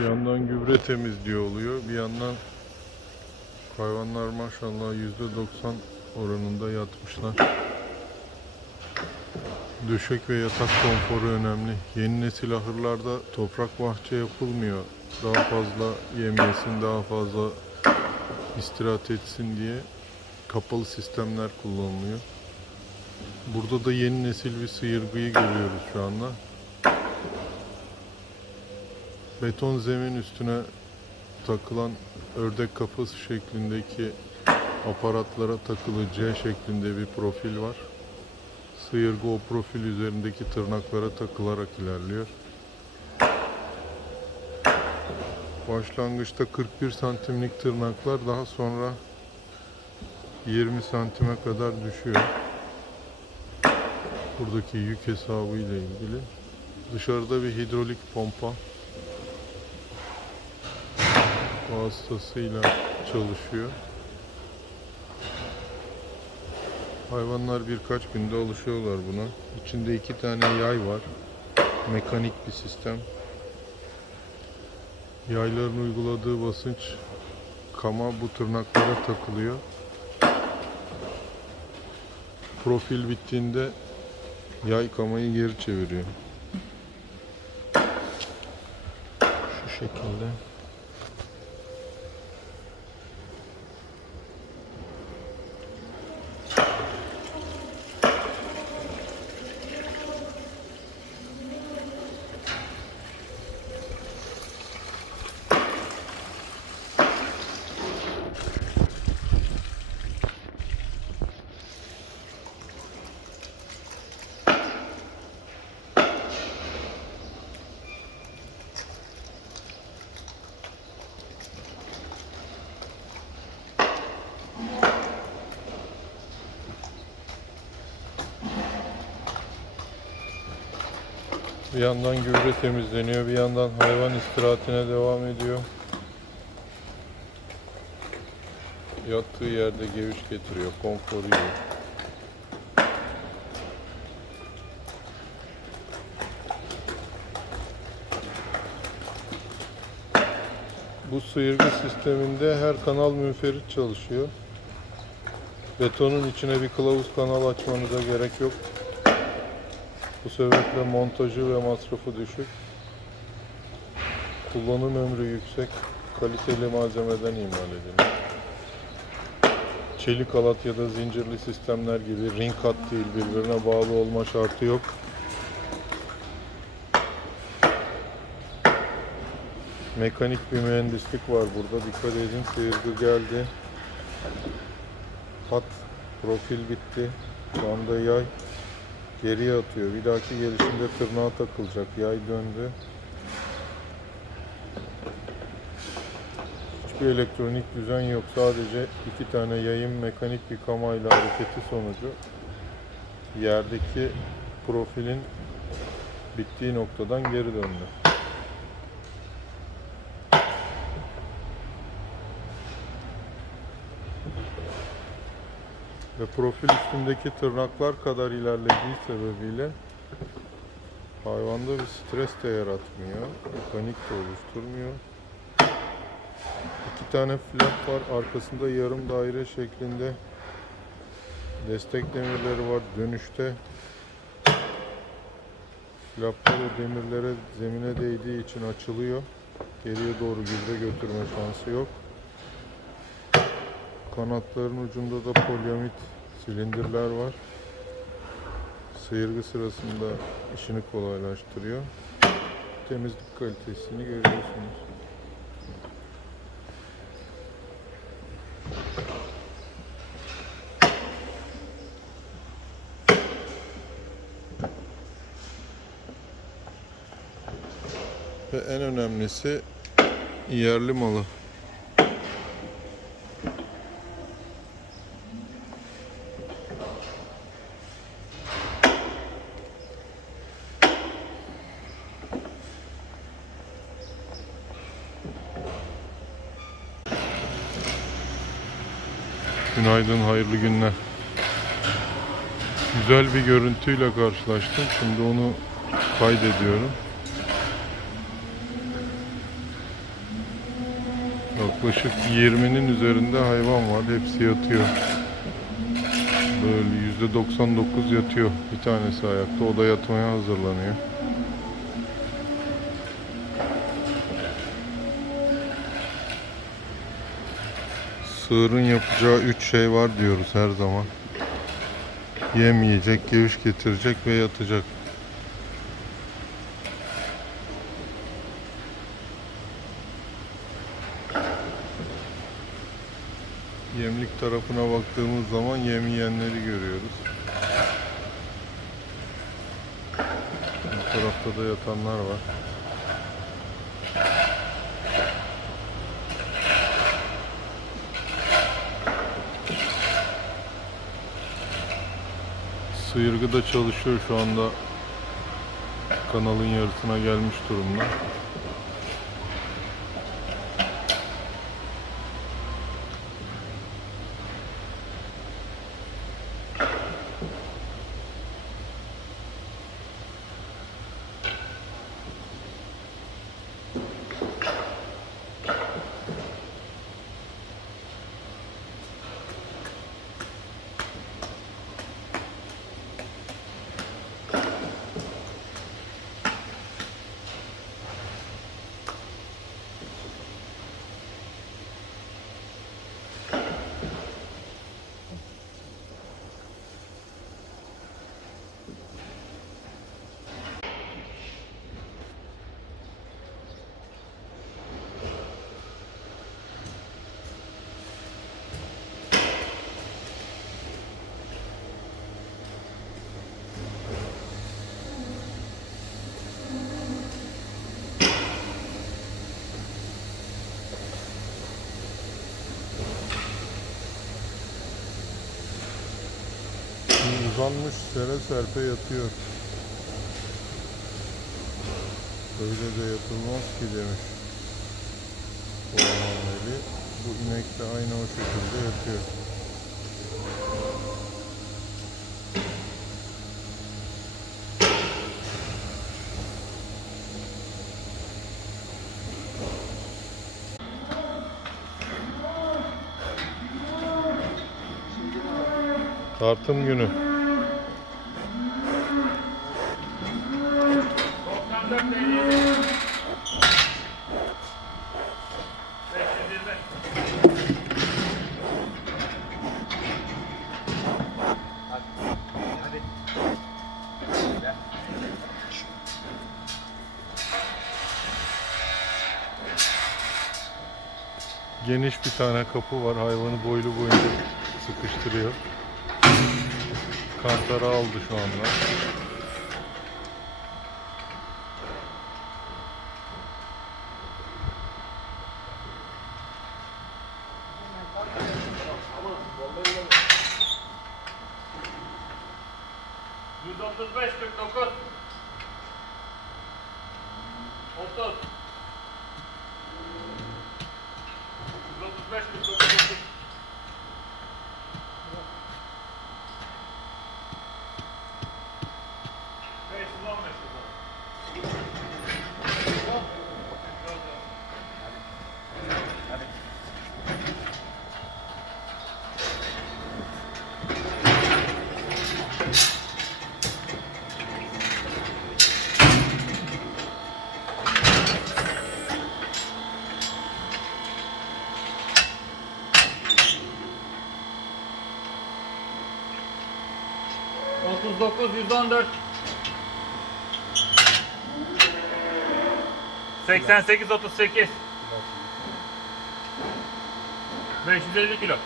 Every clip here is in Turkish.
Bir yandan gübre temizliği oluyor. Bir yandan hayvanlar maşallah %90 oranında yatmışlar. Döşek ve yatak konforu önemli. Yeni nesil ahırlarda toprak bahçe yapılmıyor. Daha fazla yem yesin, daha fazla istirahat etsin diye kapalı sistemler kullanılıyor. Burada da yeni nesil bir sıyırgıyı görüyoruz şu anda. Beton zemin üstüne takılan ördek kafası şeklindeki aparatlara takılı C şeklinde bir profil var. Sıyırgı o profil üzerindeki tırnaklara takılarak ilerliyor. Başlangıçta 41 santimlik tırnaklar daha sonra 20 santime kadar düşüyor. Buradaki yük hesabı ile ilgili. Dışarıda bir hidrolik pompa vasıtasıyla çalışıyor. Hayvanlar birkaç günde alışıyorlar buna. İçinde iki tane yay var. Mekanik bir sistem. Yayların uyguladığı basınç kama bu tırnaklara takılıyor. Profil bittiğinde yay kamayı geri çeviriyor. Şu şekilde. Bir yandan gübre temizleniyor, bir yandan hayvan istirahatine devam ediyor. Yattığı yerde geviş getiriyor, konforu iyi. Bu sıyırgı sisteminde her kanal münferit çalışıyor. Betonun içine bir kılavuz kanal açmanıza gerek yok. Bu sebeple montajı ve masrafı düşük. Kullanım ömrü yüksek. Kaliteli malzemeden imal edilmiş. Çelik halat ya da zincirli sistemler gibi ring kat değil birbirine bağlı olma şartı yok. Mekanik bir mühendislik var burada. Dikkat edin sıyırgı geldi. Hat profil bitti. Şu anda yay geriye atıyor. Bir dahaki gelişinde tırnağa takılacak. Yay döndü. Hiçbir elektronik düzen yok. Sadece iki tane yayın mekanik bir kamayla hareketi sonucu yerdeki profilin bittiği noktadan geri döndü. Ve profil üstündeki tırnaklar kadar ilerlediği sebebiyle hayvanda bir stres de yaratmıyor. Mekanik de oluşturmuyor. İki tane flap var. Arkasında yarım daire şeklinde destek demirleri var. Dönüşte flaplar o demirlere zemine değdiği için açılıyor. Geriye doğru gübre götürme şansı yok. Kanatların ucunda da polyamit silindirler var. Sıyırgı sırasında işini kolaylaştırıyor. Temizlik kalitesini görüyorsunuz. Ve en önemlisi yerli malı. Günaydın, hayırlı günler. Güzel bir görüntüyle karşılaştım. Şimdi onu kaydediyorum. Yaklaşık 20'nin üzerinde hayvan var. Hepsi yatıyor. Böyle %99 yatıyor. Bir tanesi ayakta. O da yatmaya hazırlanıyor. Sığırın yapacağı üç şey var diyoruz her zaman. Yem yiyecek, geviş getirecek ve yatacak. Yemlik tarafına baktığımız zaman yem yiyenleri görüyoruz. Bu tarafta da yatanlar var. Sıyırgı da çalışıyor şu anda. Kanalın yarısına gelmiş durumda. Uzanmış sere serpe yatıyor. Böyle de yatılmaz ki demiş. Veli. Bu inek de aynı o şekilde yatıyor. Tartım günü. Geniş bir tane kapı var. Hayvanı boylu boyunca sıkıştırıyor. Kantarı aldı şu anda. 139, 114. 88, 38. 550 kilo.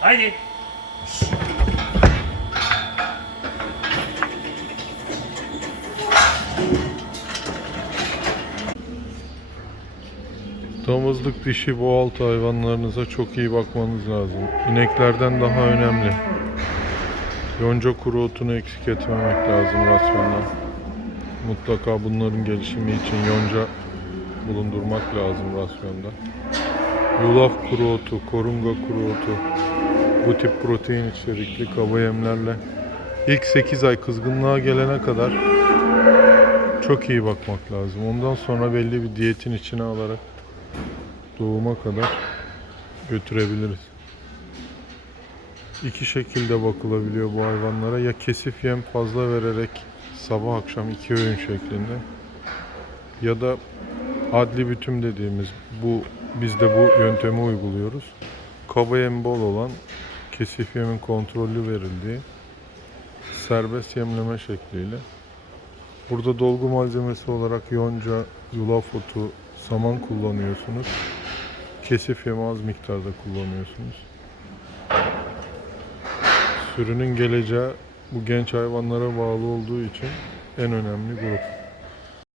Haydi. Damızlık dişi boğaltı hayvanlarınıza çok iyi bakmanız lazım. İneklerden daha önemli. Yonca kuru otunu eksik etmemek lazım rasyondan. Mutlaka bunların gelişimi için yonca bulundurmak lazım rasyonda. Yulaf kuru otu, korunga kuru otu, bu tip protein içerikli kaba yemlerle ilk 8 ay kızgınlığa gelene kadar çok iyi bakmak lazım. Ondan sonra belli bir diyetin içine alarak doğuma kadar götürebiliriz. İki şekilde bakılabiliyor bu hayvanlara. Ya kesif yem fazla vererek sabah akşam iki öğün şeklinde ya da adli bütüm dediğimiz bu biz de bu yöntemi uyguluyoruz. Kaba yem bol olan kesif yemin kontrollü verildiği serbest yemleme şekliyle Burada dolgu malzemesi olarak yonca, yulaf otu, saman kullanıyorsunuz. Kesif yemi az miktarda kullanıyorsunuz. Sürünün geleceği bu genç hayvanlara bağlı olduğu için en önemli grup.